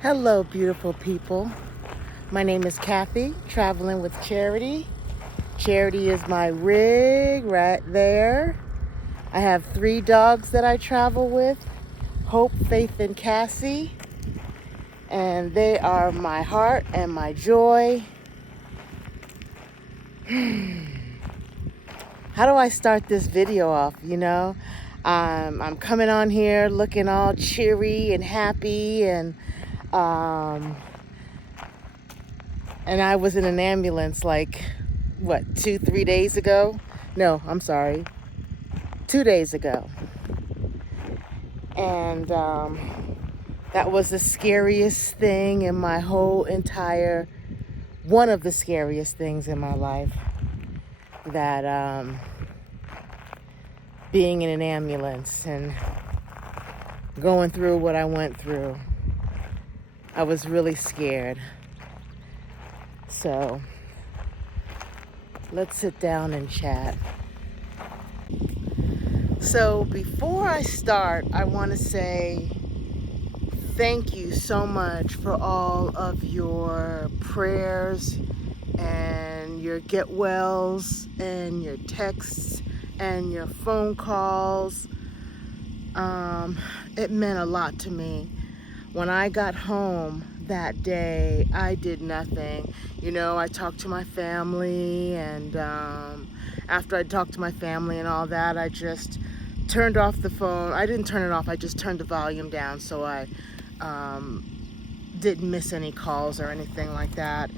Hello, beautiful people. My name is Kathy, traveling with Charity. Charity is my rig right there. I have 3 dogs that I travel with, Hope, Faith, and Cassie. And they are my heart and my joy. How do I start this video off, I'm coming on here looking all cheery and happy um, and I was in an ambulance like, 2, 3 days ago? No, I'm sorry, 2 days ago. And that was the scariest thing in my whole entire, one of the scariest things in my life. That being in an ambulance and going through what I went through, I was really scared. So let's sit down and chat. So before I start, I want to say thank you so much for all of your prayers and your get wells and your texts and your phone calls. It meant a lot to me. When I got home that day, I did nothing. I talked to my family, and after I talked to my family and all that, I just turned off the phone. I didn't turn it off, I just turned the volume down so I didn't miss any calls or anything like that.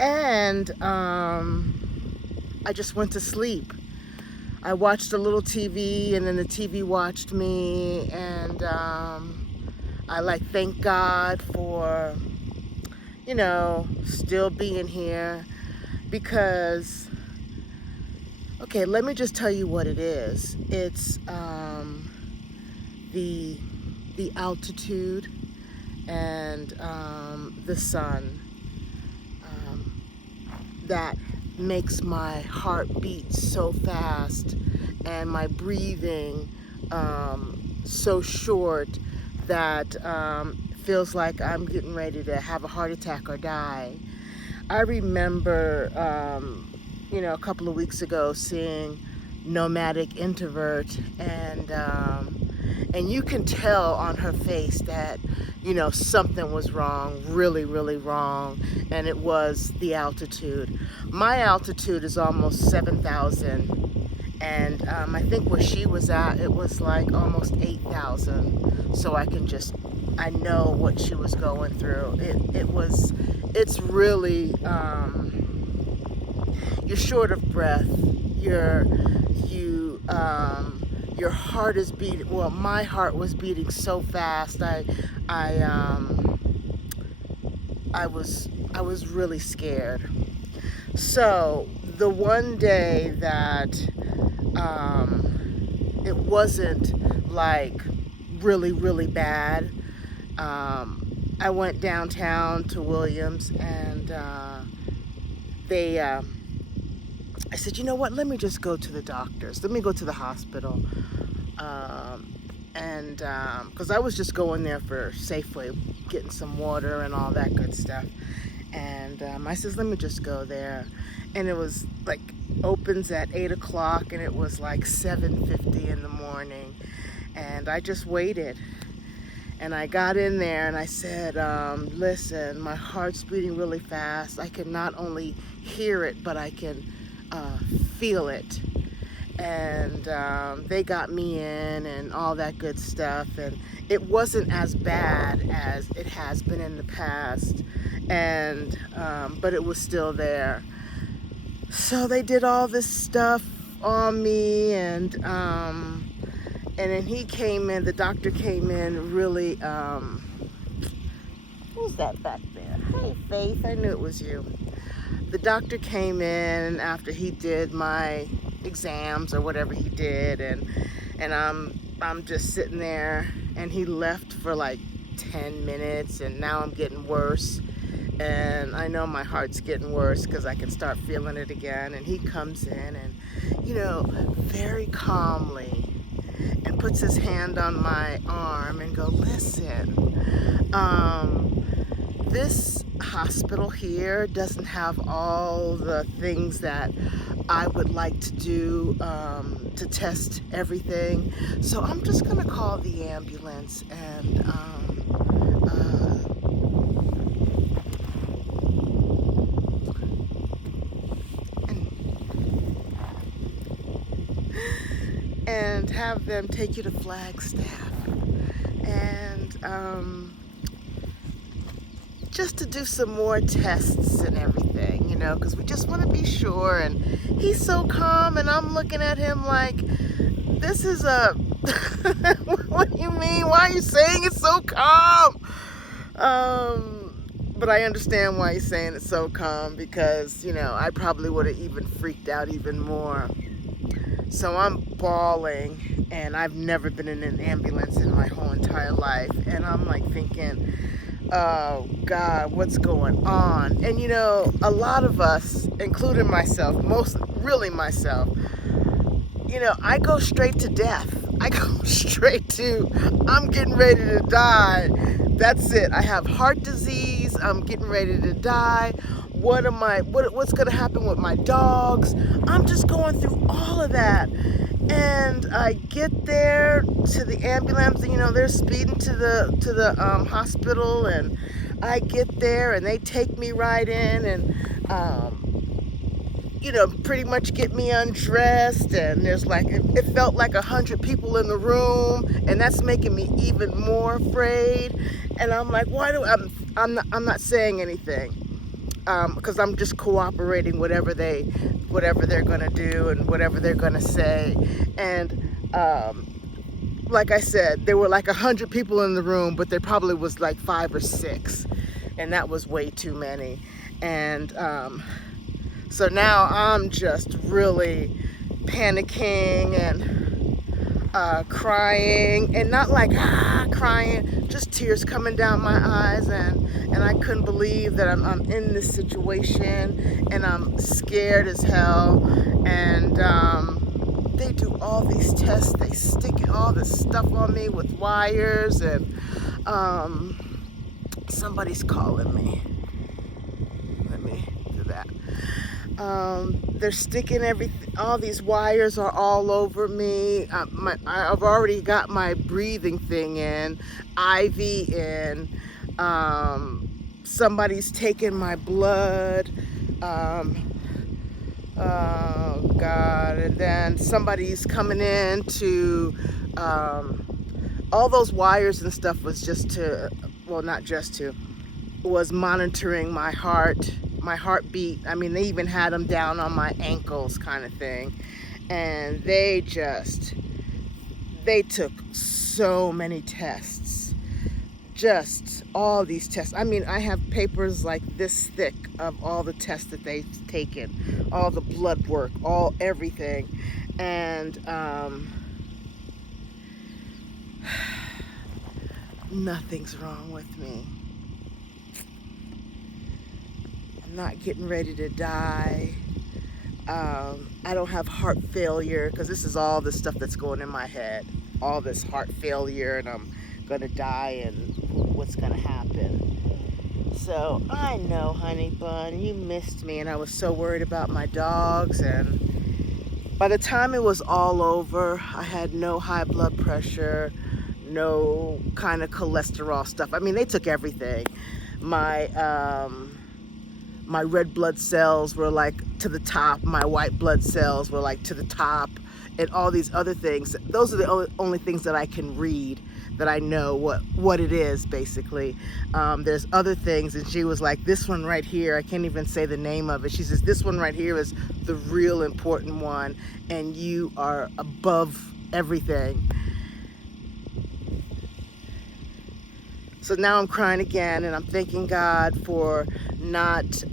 And I just went to sleep. I watched a little TV, and then the TV watched me, and I thank God for, still being here, because, okay, let me just tell you what it is. It's the altitude and the sun that makes my heart beat so fast and my breathing so short that feels like I'm getting ready to have a heart attack or die. I remember, a couple of weeks ago seeing Nomadic Introvert, and you can tell on her face that, something was wrong, really, really wrong, and it was the altitude. My altitude is almost 7,000, and I think where she was at, it was like almost 8,000. So I know what she was going through. It's really, you're short of breath. Your heart is beating. Well, my heart was beating so fast. I was really scared. So the one day that it wasn't like really, really bad, I went downtown to Williams, and I said, you know what, let me just go to the doctors. Let me go to the hospital. Because I was just going there for Safeway, getting some water and all that good stuff. And I says, let me just go there. And it was like, opens at 8 o'clock, and it was like 7:50 in the morning. And I just waited. And I got in there and I said, listen, my heart's beating really fast. I can not only hear it, but I can feel it. And they got me in and all that good stuff. And it wasn't as bad as it has been in the past. And but it was still there. So they did all this stuff on me, and then he came in, the doctor came in really, who's that back there? Hey, Faith, I knew it was you. The doctor came in after he did my exams or whatever he did, and I'm just sitting there, and he left for like 10 minutes, and now I'm getting worse. And I know my heart's getting worse because I can start feeling it again. And he comes in and, very calmly, and puts his hand on my arm and go, listen, this hospital here doesn't have all the things that I would like to do to test everything. So I'm just gonna call the ambulance and have them take you to Flagstaff and just to do some more tests and everything, you know, because we just want to be sure. And he's so calm, and I'm looking at him like, this is a what do you mean? Why are you saying it's so calm? But I understand why he's saying it's so calm, because, you know, I probably would have even freaked out even more. So I'm bawling, and I've never been in an ambulance in my whole entire life, and I'm like thinking, oh God, what's going on? And you know, a lot of us, including myself, really myself, you know, I go straight to death. I go straight to, I'm getting ready to die. That's it. I have heart disease. I'm getting ready to die. What's going to happen with my dogs? I'm just going through all of that. And I get there to the ambulance, and you know, they're speeding to the hospital, and I get there and they take me right in, and you know, pretty much get me undressed, and there's like, it felt like 100 people in the room, and that's making me even more afraid. And I'm like, I'm not saying anything, because I'm just cooperating whatever they're gonna do and whatever they're gonna say. And like I said, there were like 100 people in the room, but there probably was like 5 or 6, and that was way too many. And so now I'm just really panicking and crying, and not like crying, just tears coming down my eyes, and I couldn't believe that I'm in this situation, and I'm scared as hell. And they do all these tests, they stick all this stuff on me with wires, and somebody's calling me. Let me do that. They're sticking all these wires are all over me. I've already got my breathing thing in, IV in. Somebody's taking my blood. Oh God, and then somebody's coming in to, all those wires and stuff was just to, well, not just to, was monitoring my heartbeat. I mean, they even had them down on my ankles kind of thing. And they took so many tests, just all these tests. I mean, I have papers like this thick of all the tests that they've taken, all the blood work, everything. And nothing's wrong with me. I'm not getting ready to die. I don't have heart failure, because this is all the stuff that's going in my head. All this heart failure, and I'm gonna die, and what's gonna happen. So I know, honey bun, you missed me, and I was so worried about my dogs. And by the time it was all over, I had no high blood pressure, no kind of cholesterol stuff. I mean, they took everything. My red blood cells were like to the top. My white blood cells were like to the top, and all these other things. Those are the only things that I can read, that I know what it is, basically. There's other things, and she was like, this one right here, I can't even say the name of it. She says, this one right here is the real important one, and you are above everything. So now I'm crying again, and I'm thanking God for not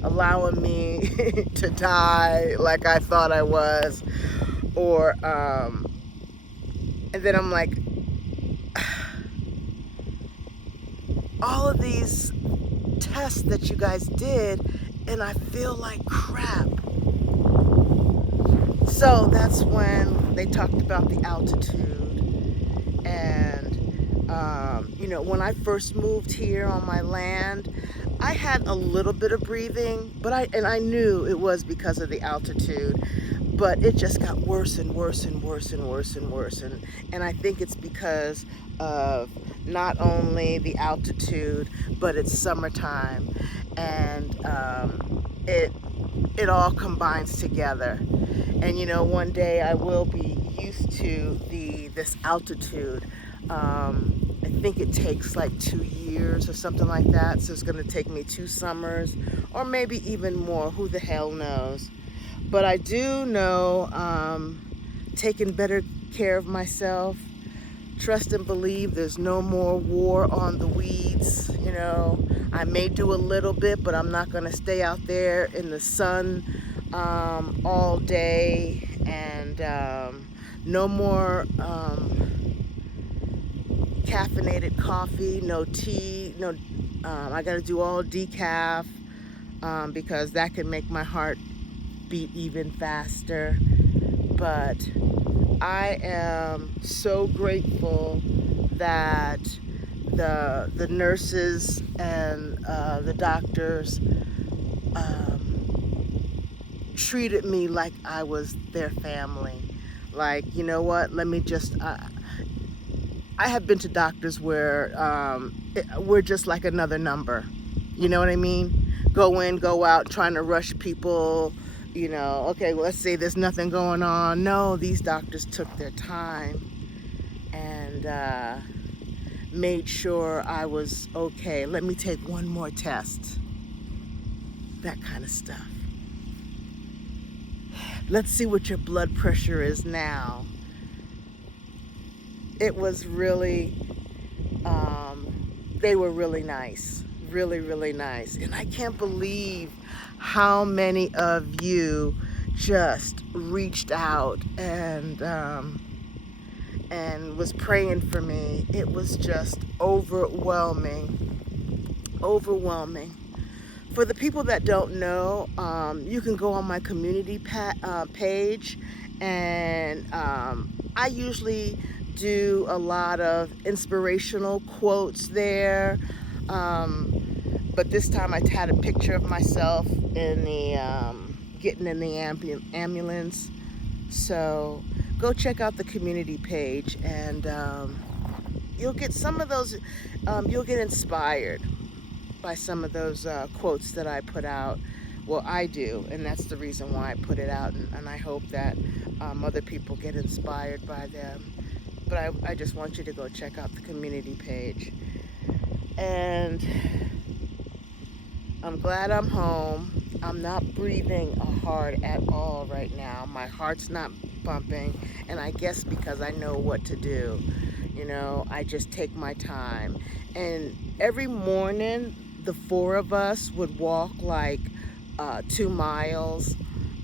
allowing me to die like I thought I was. Or and then I'm like, all of these tests that you guys did, and I feel like crap. So that's when they talked about the altitude, and when I first moved here on my land, I had a little bit of breathing, but I knew it was because of the altitude, but it just got worse and worse and worse and worse and worse. And I think it's because of not only the altitude, but it's summertime, and it all combines together. And one day I will be used to this altitude. I think it takes like 2 years or something like that, so it's going to take me 2 summers or maybe even more. Who the hell knows? But I do know taking better care of myself, trust and believe there's no more war on the weeds. I may do a little bit, but I'm not going to stay out there in the sun all day. And no more caffeinated coffee, no tea, no. I got to do all decaf because that can make my heart beat even faster. But I am so grateful that the nurses and the doctors treated me like I was their family. Like, you know what? Let me just. I have been to doctors where we're just like another number. You know what I mean? Go in, go out, trying to rush people. Okay, well, let's say there's nothing going on. No, these doctors took their time and made sure I was okay. Let me take one more test. That kind of stuff. Let's see what your blood pressure is now. It was really, they were really nice. Really, really nice. And I can't believe how many of you just reached out and was praying for me. It was just overwhelming. For the people that don't know, you can go on my community page, and I usually do a lot of inspirational quotes there. But this time I had a picture of myself in the getting in the ambulance. So go check out the community page, and you'll get some of those. You'll get inspired by some of those quotes that I put out. Well, I do, and that's the reason why I put it out, and I hope that other people get inspired by them. But I just want you to go check out the community page. And I'm glad I'm home. I'm not breathing hard at all right now. My heart's not pumping, and I guess because I know what to do. I just take my time. And every morning, the 4 of us would walk like 2 miles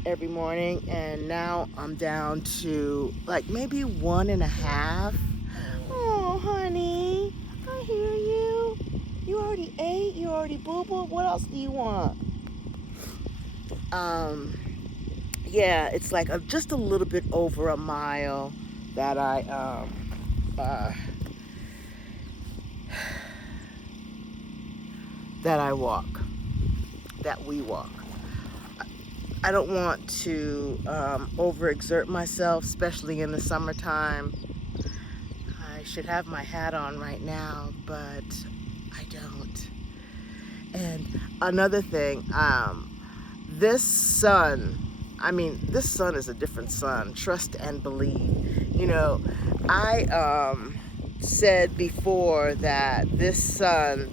every morning, and now I'm down to like maybe 1.5. Oh, honey, I hear you. You already ate, you already boo-boo. What else do you want? Yeah, it's like just a little bit over a mile that that we walk. I don't want to overexert myself, especially in the summertime. I should have my hat on right now, but I don't. And another thing, this sun is a different sun. Trust and believe. I said before that this sun,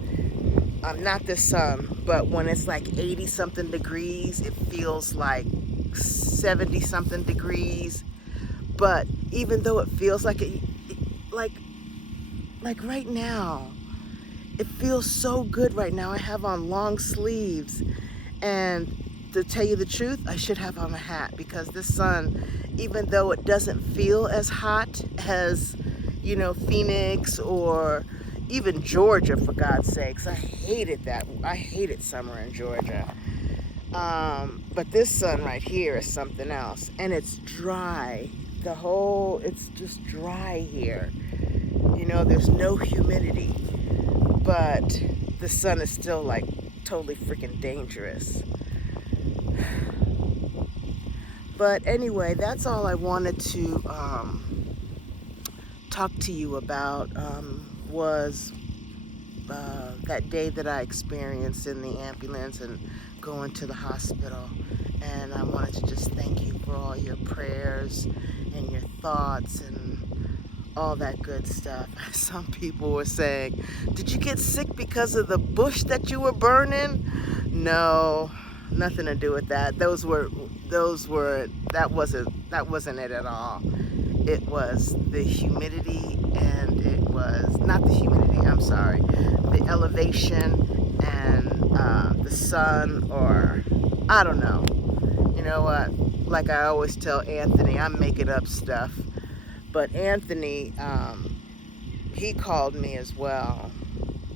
not this sun, but when it's like 80 something degrees, it feels like 70 something degrees. But even though it feels like like right now, it feels so good right now. I have on long sleeves, and to tell you the truth, I should have on a hat, because this sun, even though it doesn't feel as hot as Phoenix or even Georgia, for God's sakes. I hated summer in Georgia. But this sun right here is something else. And it's dry. It's just dry here. You know, there's no humidity, but the sun is still like totally freaking dangerous. But anyway, that's all I wanted to talk to you about, was that day that I experienced in the ambulance and going to the hospital. And I wanted to just thank you for all your prayers and your thoughts and all that good stuff. Some people were saying, did you get sick because of the bush that you were burning? No, nothing to do with that. That wasn't it at all. It was the humidity, and it was not the humidity, I'm sorry, the elevation and the sun, or I don't know. You know what, like I always tell Anthony, I'm making up stuff, but Anthony, he called me as well,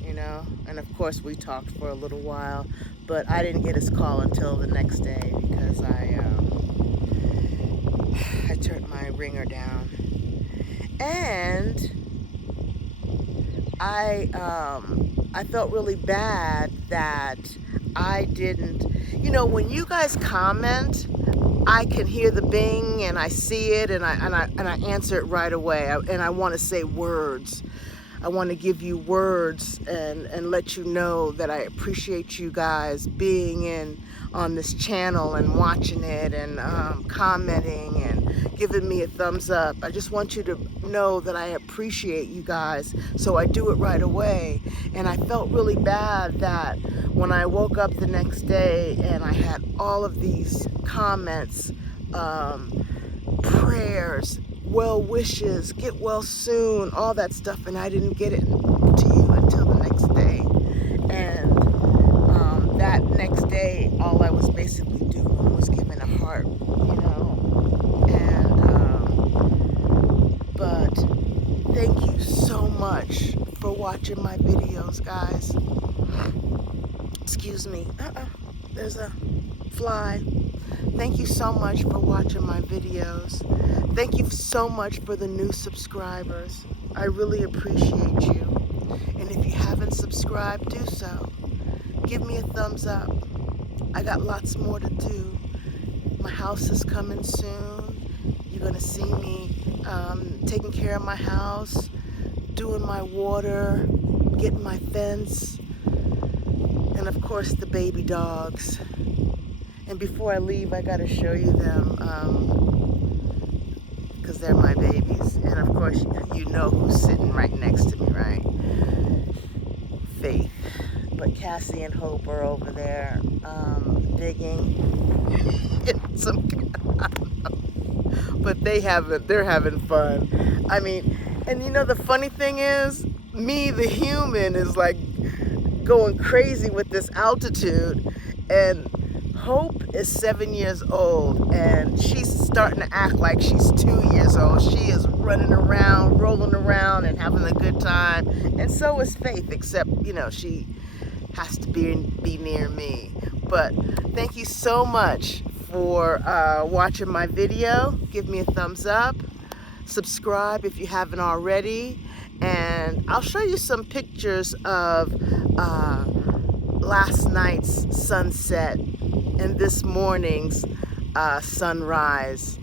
you know, and of course we talked for a little while, but I didn't get his call until the next day because I turned my ringer down. And I felt really bad that I didn't, you know, when you guys comment, I can hear the bing and I see it, and I answer it right away, and I want to say words. I want to give you words and let you know that I appreciate you guys being in on this channel and watching it and commenting and giving me a thumbs up. I just want you to know that I appreciate you guys, so I do it right away. And I felt really bad that when I woke up the next day and I had all of these comments, prayers, well wishes, get well soon, all that stuff, and I didn't get it to you until the next day. And that next day, all I was basically doing was giving a heart, you know. And but thank you so much for watching my videos, guys. Excuse me. There's a fly. Thank you so much for watching my videos. Thank you so much for the new subscribers. I really appreciate you. And if you haven't subscribed, do so. Give me a thumbs up. I got lots more to do. My house is coming soon. You're gonna see me taking care of my house, doing my water, getting my fence, and of course the baby dogs. And before I leave, I gotta show you them, because they're my babies. And of course, you know who's sitting right next to me, right? Faith. But Cassie and Hope are over there digging. Some, I don't know. But they're having fun. I mean, and you know the funny thing is, me, the human, is like going crazy with this altitude, and Hope is 7 years old, and she's starting to act like she's 2 years old. She is running around, rolling around, and having a good time. And so is Faith, except, you know, she has to be near me. But thank you so much for watching my video. Give me a thumbs up. Subscribe if you haven't already. And I'll show you some pictures of last night's sunset and this morning's sunrise.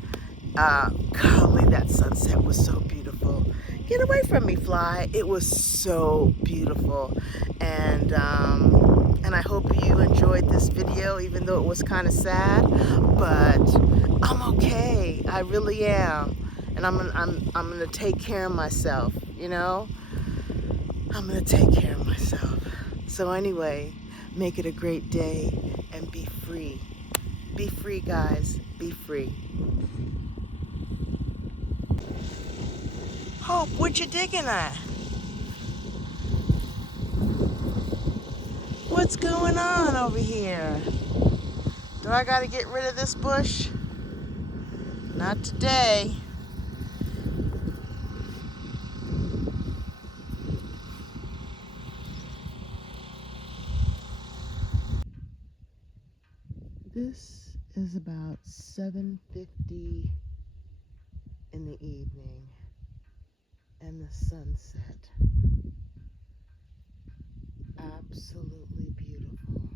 Golly, that sunset was so beautiful. Get away from me, fly. It was so beautiful. And I hope you enjoyed this video, even though it was kind of sad. But I'm okay. I really am. And I'm gonna take care of myself, you know? I'm gonna take care of myself. So anyway, make it a great day and be free. Be free, guys. Be free. Hope, what you digging at? What's going on over here? Do I gotta get rid of this bush? Not today. This is about 7:50 in the evening, and the sunset. Absolutely beautiful.